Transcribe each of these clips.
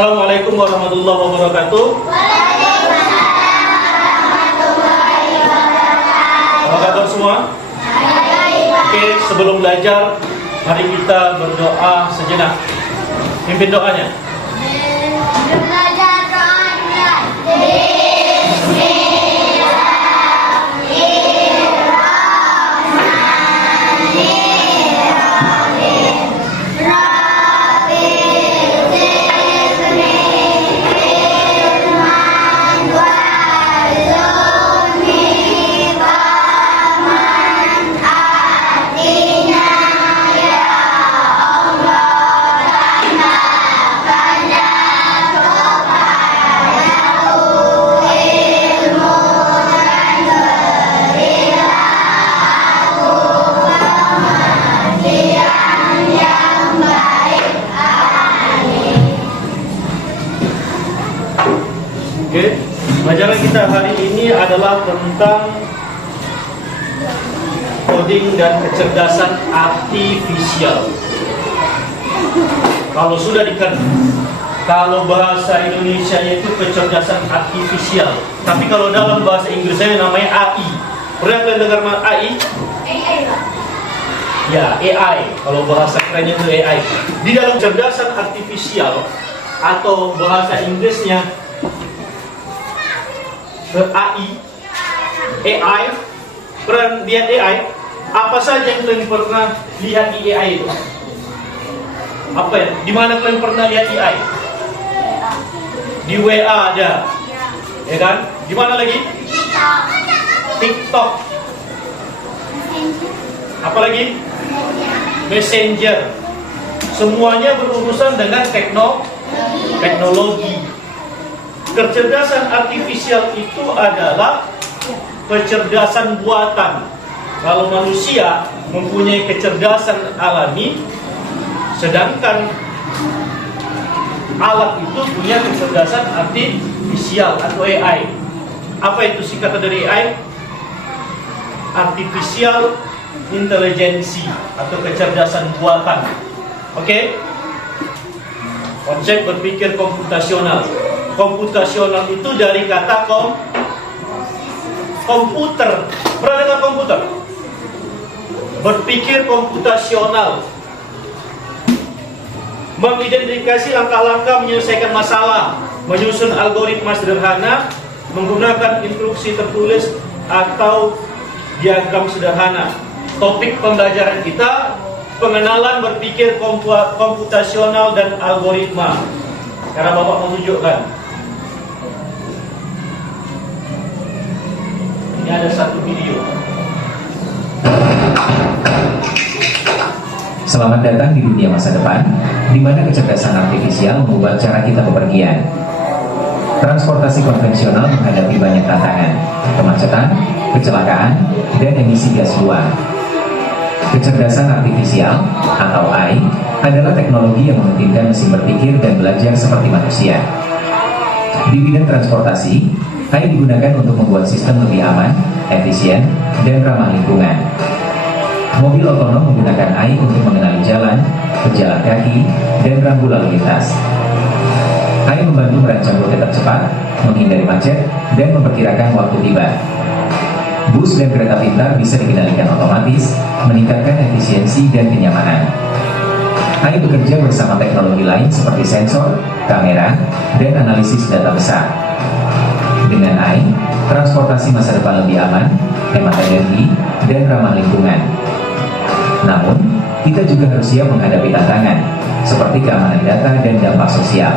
Assalamualaikum warahmatullahi wabarakatuh. Apa kabar semua? Oke, sebelum belajar, mari kita berdoa sejenak. Pimpin doanya. Oke, pelajaran kita hari ini adalah tentang coding dan kecerdasan artifisial. Kalau sudah kalau bahasa Indonesia itu kecerdasan artifisial, tapi kalau dalam bahasa Inggrisnya namanya AI. Pernah kalian dengar AI? AI lah. Ya, AI. Kalau bahasa kerennya itu AI. Di dalam kecerdasan artifisial atau bahasa Inggrisnya AI, pernah lihat AI? Apa saja yang kalian pernah lihat di AI itu? Apa ya? Di mana kalian pernah lihat AI? Di WA ada, ya kan? Di mana lagi? TikTok. Apa lagi? Messenger. Semuanya berurusan dengan teknologi. Kecerdasan artifisial itu adalah kecerdasan buatan. Kalau manusia mempunyai kecerdasan alami, sedangkan alat itu punya kecerdasan artifisial atau AI. Apa itu singkatan dari AI? Artificial Intelligence atau kecerdasan buatan. Oke? Konsep berpikir komputasional. Komputasional itu dari kata komputer. Pernah dengar komputer? Berpikir komputasional, mengidentifikasi langkah-langkah menyelesaikan masalah, menyusun algoritma sederhana, menggunakan instruksi tertulis atau diagram sederhana. Topik pembelajaran kita, pengenalan berpikir komputasional dan algoritma. Karena Bapak mau tunjukkan. Ini ada satu video. Selamat datang di dunia masa depan, di mana kecerdasan artifisial mengubah cara kita bepergian. Transportasi konvensional menghadapi banyak tantangan, kemacetan, kecelakaan, dan emisi gas buang. Kecerdasan artifisial atau AI adalah teknologi yang memungkinkan mesin berpikir dan belajar seperti manusia. Di bidang transportasi, AI digunakan untuk membuat sistem lebih aman, efisien, dan ramah lingkungan. Mobil otonom menggunakan AI untuk mengenali jalan, pejalan kaki, dan rambu lalu lintas. AI membantu merancang rute tercepat, menghindari macet, dan memperkirakan waktu tiba. Bus dan kereta pintar bisa dikendalikan otomatis, meningkatkan efisiensi dan kenyamanan. AI bekerja bersama teknologi lain seperti sensor, kamera, dan analisis data besar. Dengan AI, transportasi masa depan lebih aman, hemat energi, dan ramah lingkungan. Namun, kita juga harus siap menghadapi tantangan, seperti keamanan data dan dampak sosial.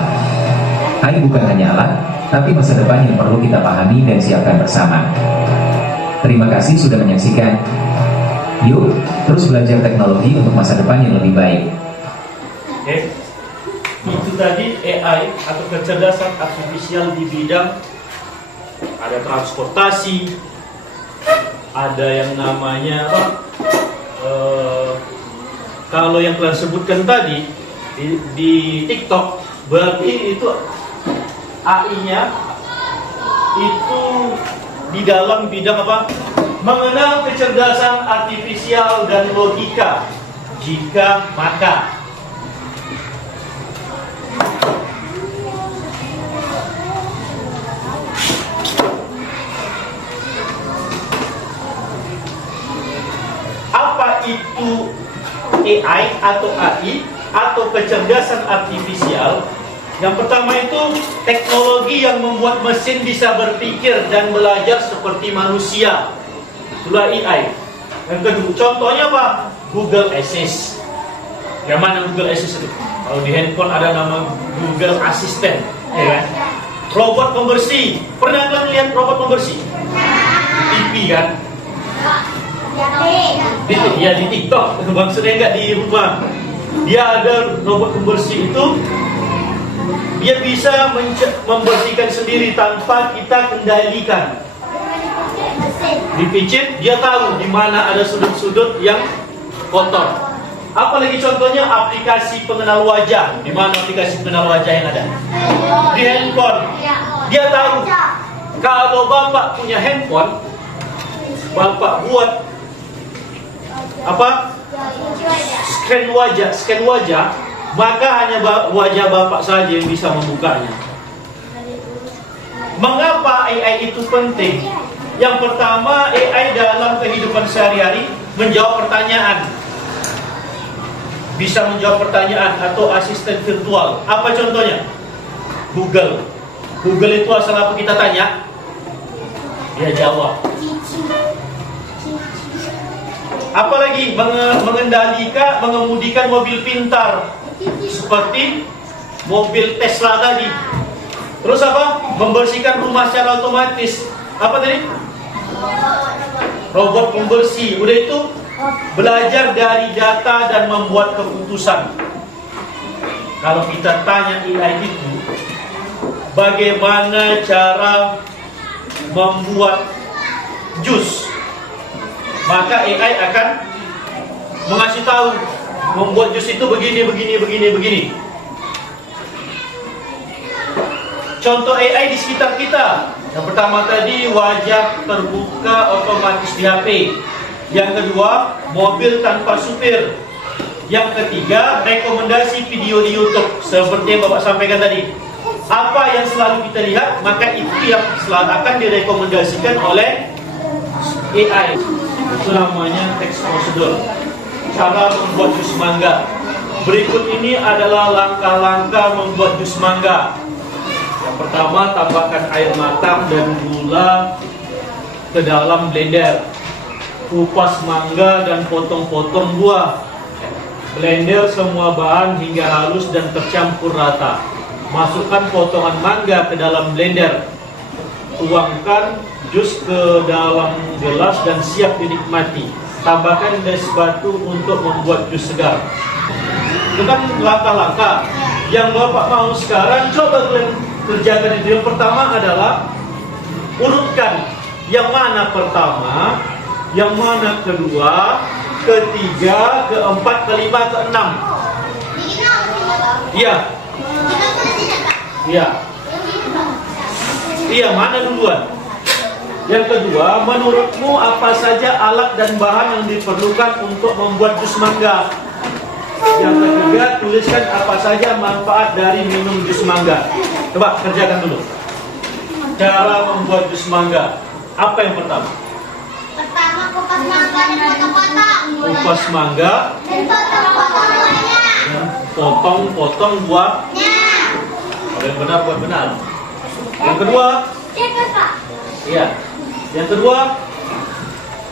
AI bukan hanya alat, tapi masa depan yang perlu kita pahami dan siapkan bersama. Terima kasih sudah menyaksikan. Yuk, terus belajar teknologi untuk masa depan yang lebih baik. Oke. Itu tadi AI atau kecerdasan artifisial di bidang ada transportasi, ada yang namanya apa? Kalau yang kalian sebutkan tadi di TikTok, berarti itu AI-nya itu di dalam bidang apa? Mengenal kecerdasan artifisial dan logika. Jika maka AI atau AI atau kecerdasan artifisial. Yang pertama itu teknologi yang membuat mesin bisa berpikir dan belajar seperti manusia. Itulah AI. Yang kedua, contohnya apa? Google Assist. Yang mana Google Assist itu? Kalau di handphone ada nama Google Assistant, ya kan? Robot pembersih. Pernah kalian lihat robot pembersih? TV kan? Di TikTok. Maksudnya enggak di rumah. Dia ada robot pembersih itu. Dia bisa membersihkan sendiri tanpa kita kendalikan. Dipicit, dia tahu di mana ada sudut-sudut yang kotor. Apalagi contohnya aplikasi pengenal wajah. Di mana aplikasi pengenal wajah yang ada? Di handphone. Dia tahu kalau bapak punya handphone, bapak buat apa? Scan wajah, maka hanya wajah bapak saja yang bisa membukanya. Mengapa AI itu penting? Yang pertama, AI dalam kehidupan sehari-hari menjawab pertanyaan. Bisa menjawab pertanyaan atau asisten virtual. Apa contohnya? Google. Google itu asal apa kita tanya, dia jawab. Apalagi mengemudikan mobil pintar seperti mobil Tesla tadi. Terus apa? Membersihkan rumah secara otomatis. Apa tadi? Robot pembersih. Udah itu belajar dari data dan membuat keputusan. Kalau kita tanya AI itu, bagaimana cara membuat jus, maka AI akan mengasih tahu membuat jus itu begini. Contoh AI di sekitar kita. Yang pertama tadi wajah terbuka otomatis di HP. Yang kedua, mobil tanpa supir. Yang ketiga, rekomendasi video di YouTube. Seperti yang Bapak sampaikan tadi. Apa yang selalu kita lihat, maka itu yang selalu akan direkomendasikan oleh AI. Itu namanya text prosedur. Cara membuat jus mangga. Berikut ini adalah langkah-langkah membuat jus mangga. Yang pertama, tambahkan air matang dan gula ke dalam blender. Kupas mangga dan potong-potong buah. Blender semua bahan hingga halus dan tercampur rata. Masukkan potongan mangga ke dalam blender. Tuangkan jus ke dalam gelas dan siap dinikmati. Tambahkan es batu untuk membuat jus segar. Itu kan langkah-langkah. Yang Bapak mau sekarang, coba kalian kerjakan itu. Yang pertama adalah urutkan yang mana pertama, yang mana kedua, ketiga, keempat, kelima, keenam. Iya. Iya. Iya, mana duluan? Yang kedua, menurutmu apa saja alat dan bahan yang diperlukan untuk membuat jus mangga? Yang ketiga, tuliskan apa saja manfaat dari minum jus mangga. Coba kerjakan dulu. Cara membuat jus mangga. Apa yang pertama? Pertama, kupas mangga dan potong-potong. Kupas mangga Dan potong-potong buahnya. dan potong-potong buahnya. Yang benar buat benar. Yang kedua, Cepat, Pak. iya. Yang kedua,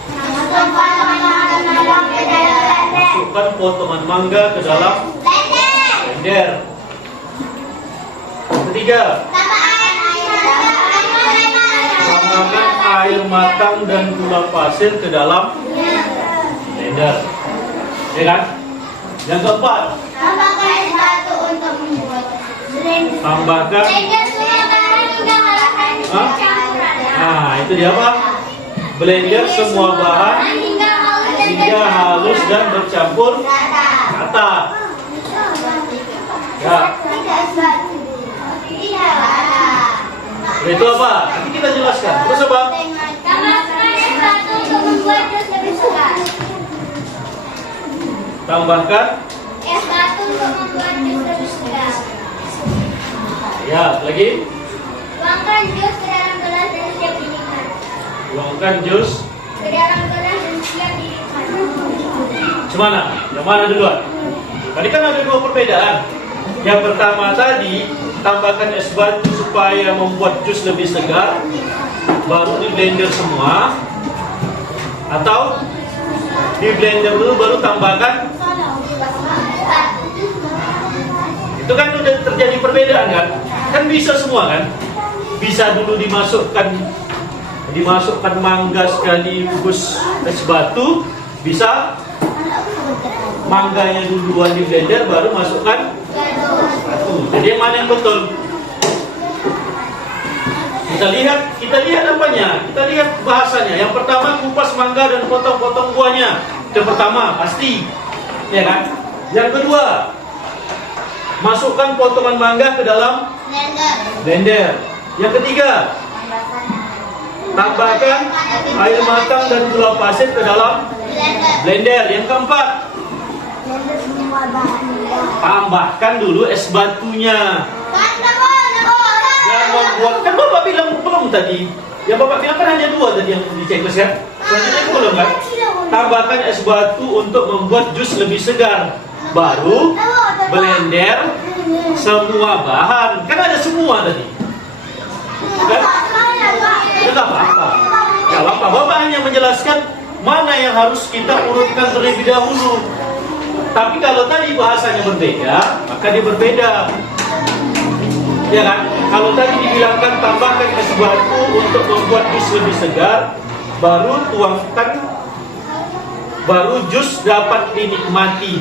Masukkan potongan mangga ke dalam blender. masukkan potongan mangga ke dalam blender. Yang ketiga, tambahkan air matang dan gula pasir ke dalam blender. Ya kan? Yang keempat, Tambahkan es batu untuk membuat blender. tambahkan. Blender semua bahan hingga halus Hah? bercampur rata. Nah, itu dia apa? Blender semua bahan hingga halus dan bercampur rata. Ya. Tidak es batu. Tidak. Itu apa? Nanti kita jelaskan. Terus apa? Tambahkan es batu untuk membuat jus lebih segar. Tambahkan. Es batu untuk membuat jus lebih segar. Ya, lagi. Tuangkan jus ke dalam gelas dan siap dinikmati. Tuangkan jus Ke dalam gelas dan Cemana? Yang mana duluan? Tadi kan ada dua perbedaan. Yang pertama tadi, tambahkan es batu supaya membuat jus lebih segar, baru di blender semua. Atau di blender dulu baru tambahkan. Itu kan udah terjadi perbedaan kan? Kan bisa semua kan? Bisa dulu dimasukkan mangga sekaligus es batu, bisa mangganya duluan di blender baru masukkan batu. Jadi yang mana yang betul? Kita lihat apanya? Kita lihat bahasanya. Yang pertama kupas mangga dan potong-potong buahnya. Yang pertama pasti, ya kan? Yang kedua, masukkan potongan mangga ke dalam blender. Yang ketiga, tambahkan air matang dan gula pasir ke dalam blender. Yang keempat, tambahkan dulu es batunya. Jangan buat, kan Bapak bilang belum tadi. Yang Bapak bilang kan hanya dua tadi yang di checklist kan? Selanjutnya itu belum kan? Tambahkan es batu untuk membuat jus lebih segar. Baru blender semua bahan. Kan ada semua tadi. Kan? Tidak apa-apa. Tidak apa-apa. Bapak hanya menjelaskan mana yang harus kita urutkan terlebih dahulu. Tapi kalau tadi bahasanya berbeda, maka dia berbeda. Ya kan? Kalau tadi dibilangkan tambahkan es batu untuk membuat jus lebih segar, baru tuangkan, baru jus dapat dinikmati.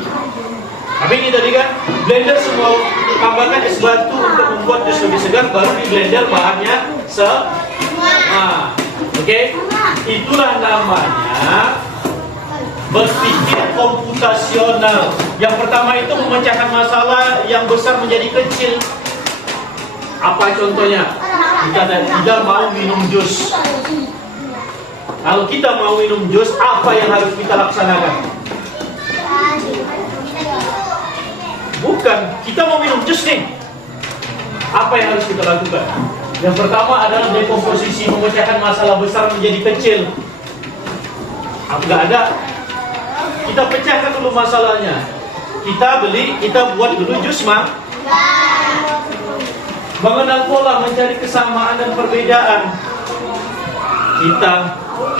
Tapi ini tadi kan blender semua, tambahkan es batu untuk membuat jus lebih segar, baru di blender bahannya semua. Oke? Itulah namanya berpikir komputasional. Yang pertama itu memecahkan masalah yang besar menjadi kecil. Apa contohnya? Kita tidak mau minum jus. Kalau kita mau minum jus, apa yang harus kita laksanakan? Bukan, kita mau minum jus nih. Apa yang harus kita lakukan? Yang pertama adalah dekomposisi, memecahkan masalah besar menjadi kecil. Enggak ada. Kita pecahkan dulu masalahnya. Kita beli, kita buat dulu jus, Mak. Mengenal pola, mencari kesamaan dan perbedaan.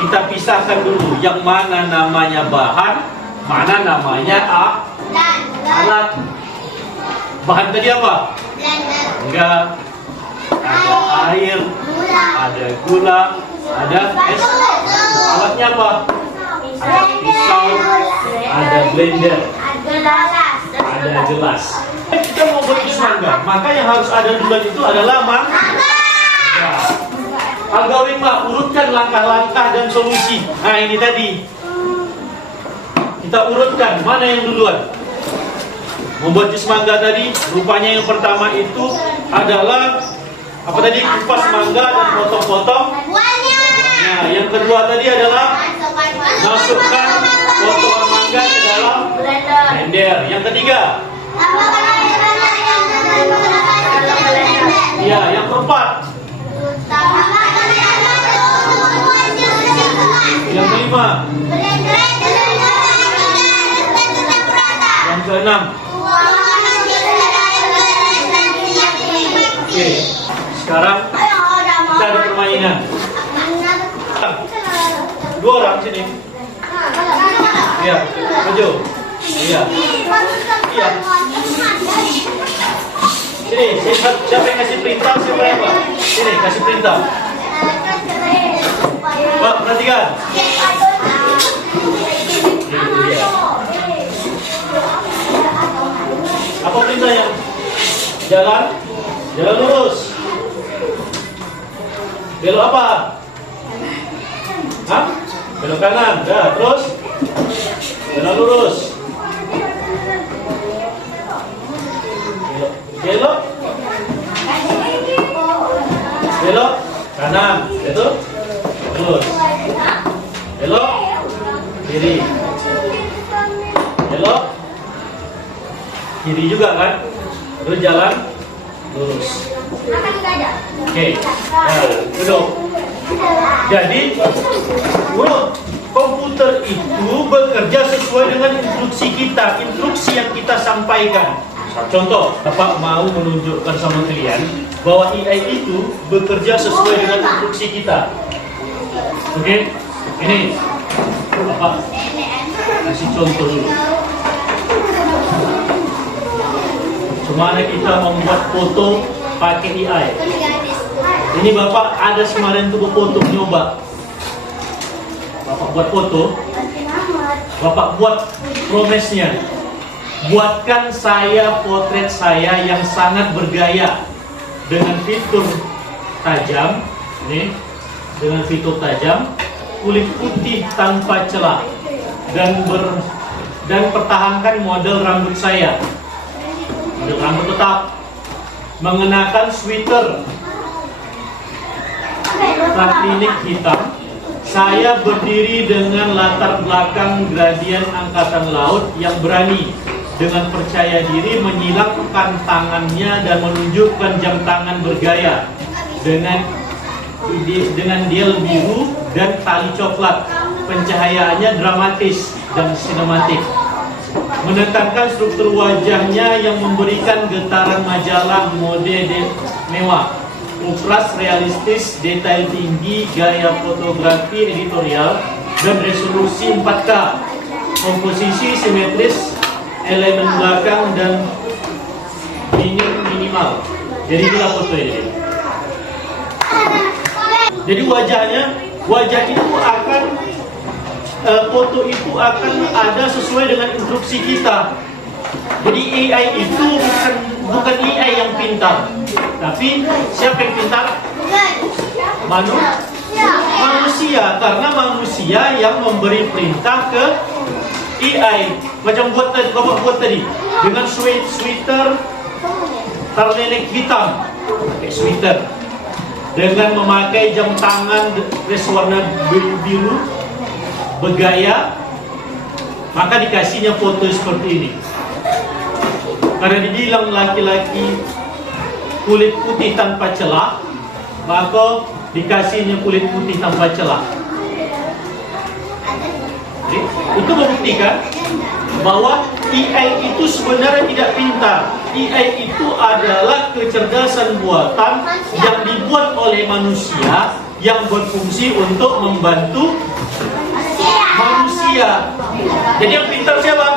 Kita pisahkan dulu yang mana namanya bahan, mana namanya alat. Bahan tadi apa? Enggak. Ada air, ada gula, ada es. Alatnya apa? Ada pisau, ada blender, ada gelas. Kita mau berjus mangga, maka yang harus ada duluan itu adalah mangga. Algoritma, urutkan langkah-langkah dan solusi. Nah ini tadi, kita urutkan mana yang duluan. Membuat jus mangga tadi, rupanya yang pertama itu adalah apa tadi? Kupas mangga dan potong-potong. Nah, yang kedua tadi adalah masukkan potongan mangga ke dalam blender. Yang ketiga, ya, yang keempat, yang kelima, yang keenam. Oke, sekarang kita ada permainan. Dua orang sini. Iya, maju. Iya. Iya. Sini, siapa yang kasih perintah, siapa yang apa? Sini, kasih perintah. Pak, perhatikan. Iya. Apa perintahnya? Jalan lurus. Belok apa? Hah? Belok kanan. Dah, terus. Jalan lurus. Belok. Belok kanan. Itu. Lurus. Belok kiri. Belok kiri juga kan? Terus jalan lurus. Oke. Nah, duduk. Jadi, menurut komputer bekerja sesuai dengan instruksi kita, instruksi yang kita sampaikan. Contoh, Bapak mau menunjukkan sama kalian bahwa AI itu bekerja sesuai dengan instruksi kita. Oke, ini Bapak kasih contoh dulu. Bagaimana kita membuat foto pakai AI. Ini Bapak ada kemarin tuh foto nyoba. Bapak buat foto, Bapak buat promesnya. Buatkan saya potret saya yang sangat bergaya dengan fitur tajam, nih, dengan fitur tajam, kulit putih tanpa celah, dan pertahankan model rambut saya, model rambut tetap, mengenakan sweater klinik hitam. Saya berdiri dengan latar belakang gradien angkatan laut yang berani, dengan percaya diri menyilangkan tangannya dan menunjukkan jam tangan bergaya dengan dial biru dan tali coklat. Pencahayaannya dramatis dan sinematik, menekankan struktur wajahnya yang memberikan getaran majalah mode mewah. Ukras realistis, detail tinggi, gaya fotografi editorial, dan resolusi 4K. Komposisi simetris, elemen belakang dan minimal. Jadi inilah foto ini. Jadi wajah itu akan foto itu akan ada sesuai dengan instruksi kita. Jadi AI itu bukan AI yang pintar, tapi siapa yang pintar? Manusia, karena manusia yang memberi perintah ke AI. Macam Bapak buat tadi dengan sweater turtleneck hitam, sweater, dengan memakai jam tangan dress warna biru bergaya, maka dikasihnya foto seperti ini. Karena dibilang laki-laki kulit putih tanpa celah, maka dikasihnya kulit putih tanpa celah. Itu membuktikan bahwa AI itu sebenarnya tidak pintar. AI itu adalah kecerdasan buatan yang dibuat oleh manusia yang berfungsi untuk membantu manusia. Jadi yang pintar siapa?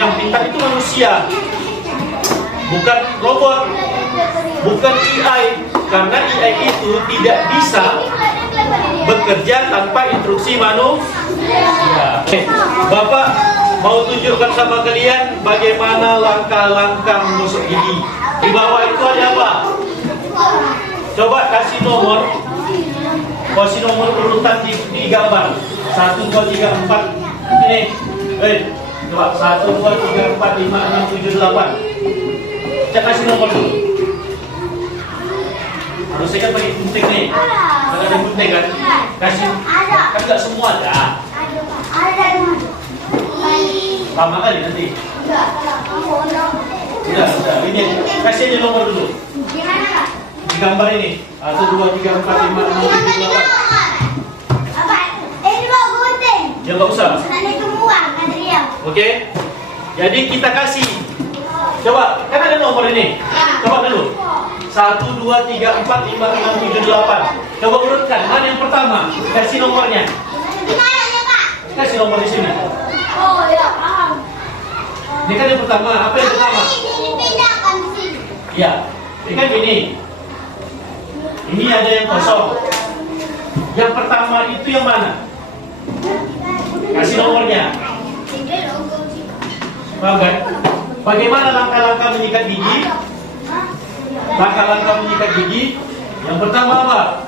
Yang pintar itu manusia, bukan robot, bukan AI. Karena AI itu tidak bisa bekerja tanpa instruksi manusia. Bapak mau tunjukkan sama kalian bagaimana langkah-langkah menusuk gigi. Di bawah itu ada apa? Coba kasih nomor urutan di gambar. 1, 2, 3, 4. Ini, coba 1, 2, 3, 4, 5, 6, 7, 8. Cek kasih nomor dulu. Harusnya kan pakai gunting nih. Kalau ada gunting kan, kasih. Kan nggak semua ada. Lama kali nanti. Udah. Ini kasih aja nomor dulu. Di gambar ini 1, 2, 3, 4, 5, 6, 7, 8. Ya nggak usah. Oke. Jadi kita kasih. Coba, kan ada nomor ini. Coba dulu. 1, 2, 3, 4, 5, 6, 7, 8. Coba urutkan. Mana yang pertama? Kasih nomornya. Kasih nomor di sini. Oh ya, paham. Ini kan yang pertama. Apa yang pertama? Ya. Ini kan ini. Ini ada yang kosong. Yang pertama itu yang mana? Kasih nomornya. Paham kan? Bagaimana langkah-langkah menyikat gigi? Langkah-langkah menyikat gigi. Yang pertama apa?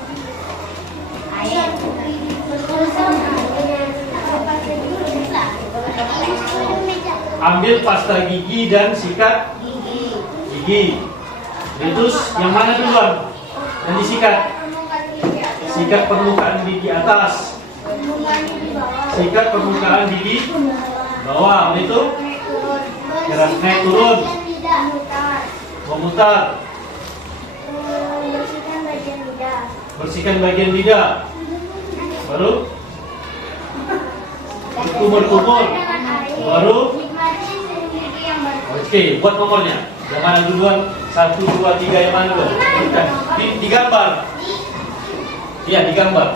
Ambil pasta gigi dan sikat gigi. Terus yang mana duluan? Dan disikat. Sikat permukaan gigi atas. Sikat permukaan gigi bawah. Itu gerak naik turun. Memutar. Bersihkan bagian lidah. Baru Kumur-kumur. Baru. Nikmati sendiri yang baru. Oke, buat nomornya. Yang mana duluan? 1, 2, 3 yang mana duluan? Digambar. Iya, digambar.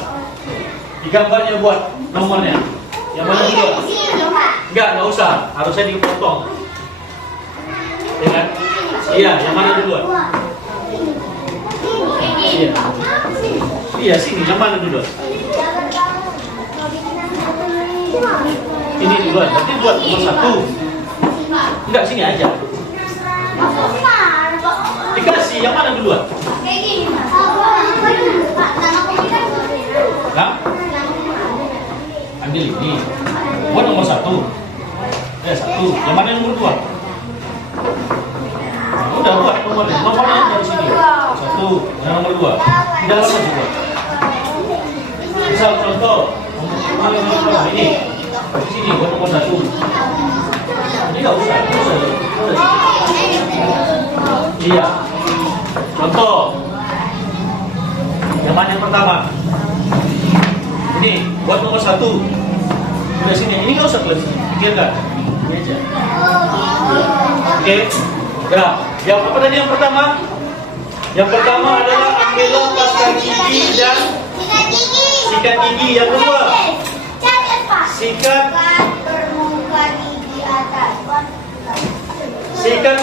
Digambarnya buat nomornya. Yang mana duluan? Enggak usah. Harusnya dipotong. Ya kan? Iya, yang mana duluan? Iya. Iya, sini. Yang mana duluan? Ini duluan. Berarti buat nomor 1. Enggak, sini aja. Dikasih yang mana duluan? Hah? Ambil ini. Buat nomor 1. Ya, 1. Yang mana nomor 2? Udah buat nomornya. Nomornya dari sini. 1. Yang nomor 2. Di dalam aja buat. Misal contoh. Nomor ini. Di sini buat nomor 1. Ini nggak usah. Iya. Contoh. Yang mana yang pertama? Ini buat nomor 1. Udah sini. Ini nggak usah kelas. Pikirkan. Ini aja. Oke. Ya. Yang apa tadi yang pertama? Yang pertama adalah ambillah pasta gigi dan sikat gigi. Yang kedua, sikat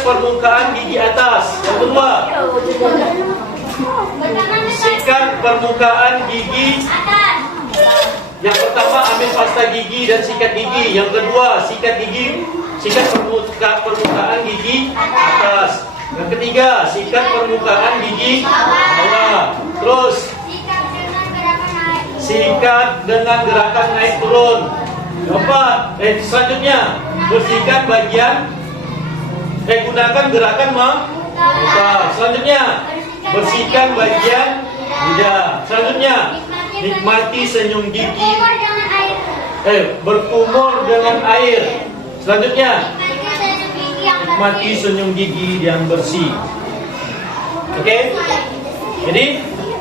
permukaan gigi atas. Yang kedua, sikat permukaan gigi. Yang pertama ambil pasta gigi dan sikat gigi. Yang kedua, sikat permukaan gigi atas. Yang ketiga, sikat permukaan gigi bawah. Terus sikat dengan gerakan naik turun. Keempat, selanjutnya bersihkan bagian gunakan gerakan membuka. Selanjutnya bersihkan bagian lidah. Selanjutnya nikmati senyum gigi. Berkumur dengan air. Selanjutnya nikmati senyum gigi yang bersih. Oke? Jadi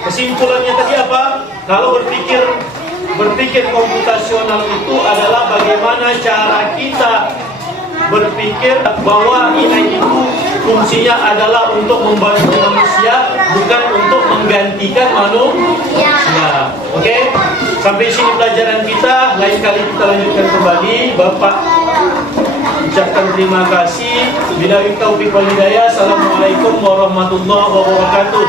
kesimpulannya tadi apa? Kalau berpikir komputasional itu adalah bagaimana cara kita berpikir bahwa AI itu fungsinya adalah untuk membantu manusia, bukan untuk menggantikan manusia. Oke? Sampai sini pelajaran kita. Lain kali kita lanjutkan kembali. Bapak ucapkan terima kasih. Billahi taufiq wal hidayah. Assalamualaikum warahmatullahi wabarakatuh.